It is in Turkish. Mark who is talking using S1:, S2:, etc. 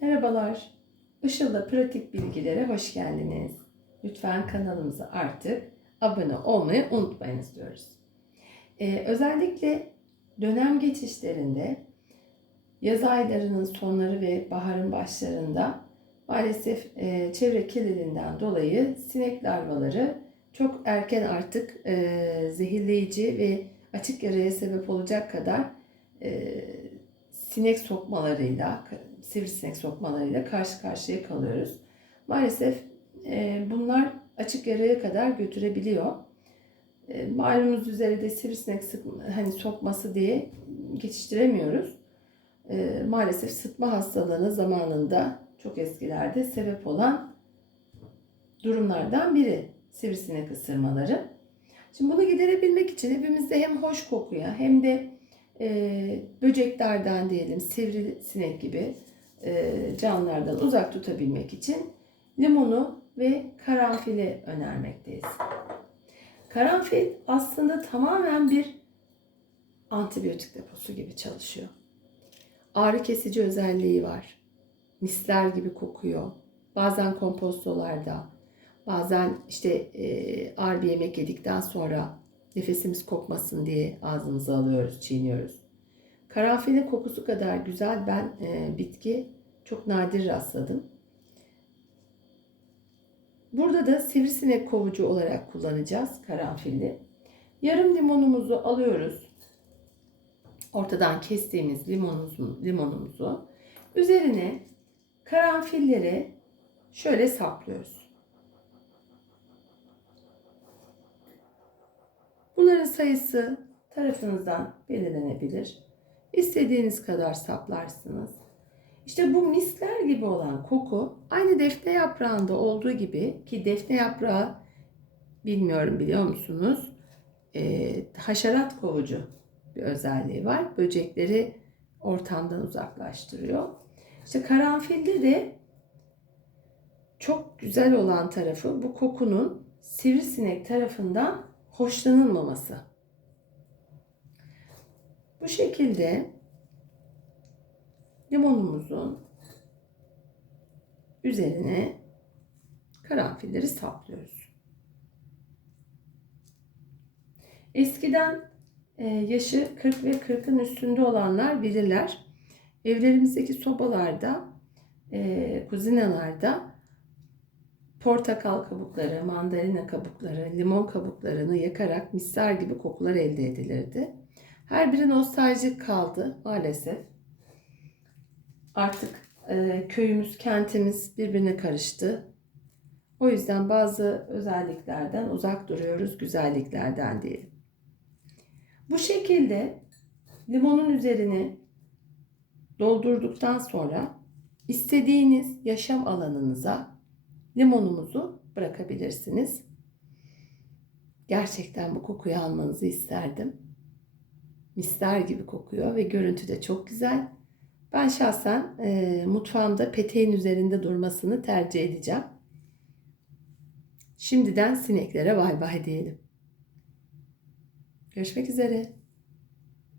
S1: Merhabalar. Işıl'da pratik bilgilere hoş geldiniz. Lütfen kanalımıza artık abone olmayı unutmayınız diyoruz. Ee, özellikle dönem geçişlerinde yaz aylarının sonları ve baharın başlarında maalesef e, çevre kirliliğinden dolayı sinek larvaları çok erken artık e, zehirleyici ve açık yaraya sebep olacak kadar e, sinek sokmalarıyla, sivrisinek sokmalarıyla karşı karşıya kalıyoruz. Maalesef e, bunlar açık yaraya kadar götürebiliyor. E, malumunuz üzere de sivrisinek sık, hani sokması diye geçiştiremiyoruz. E, maalesef sıtma hastalığına zamanında çok eskilerde sebep olan durumlardan biri sivrisinek ısırmaları. Şimdi bunu giderebilmek için hepimizde hem hoş kokuya hem de e, böceklerden diyelim sivrisinek gibi e, canlılardan uzak tutabilmek için limonu ve karanfili önermekteyiz. Karanfil aslında tamamen bir antibiyotik deposu gibi çalışıyor. Ağrı kesici özelliği var. Misler gibi kokuyor. Bazen kompostolarda, bazen işte e, ağır bir yemek yedikten sonra nefesimiz kokmasın diye ağzımıza alıyoruz, çiğniyoruz. Karanfilin kokusu kadar güzel ben e, bitki çok nadir rastladım. Burada da sivrisinek kovucu olarak kullanacağız karanfilli. Yarım limonumuzu alıyoruz. Ortadan kestiğimiz limonumuzu, limonumuzu üzerine karanfilleri şöyle saplıyoruz. Bunların sayısı tarafınızdan belirlenebilir. İstediğiniz kadar saplarsınız. İşte bu misler gibi olan koku aynı defne yaprağında olduğu gibi ki defne yaprağı bilmiyorum biliyor musunuz? E, haşerat kovucu bir özelliği var. Böcekleri ortamdan uzaklaştırıyor. İşte karanfilde de çok güzel olan tarafı bu kokunun sivrisinek tarafından hoşlanılmaması. Bu şekilde limonumuzun üzerine karanfilleri saplıyoruz. Eskiden e, yaşı 40 ve 40'ın üstünde olanlar bilirler. Evlerimizdeki sobalarda, e, kuzinalarda portakal kabukları, mandalina kabukları, limon kabuklarını yakarak misler gibi kokular elde edilirdi. Her biri nostaljik kaldı maalesef. Artık e, köyümüz, kentimiz birbirine karıştı. O yüzden bazı özelliklerden uzak duruyoruz, güzelliklerden değil. Bu şekilde limonun üzerine doldurduktan sonra istediğiniz yaşam alanınıza limonumuzu bırakabilirsiniz. Gerçekten bu kokuyu almanızı isterdim. Misler gibi kokuyor ve görüntü de çok güzel. Ben şahsen e, mutfağımda peteğin üzerinde durmasını tercih edeceğim. Şimdiden sineklere bay bay diyelim. Görüşmek üzere.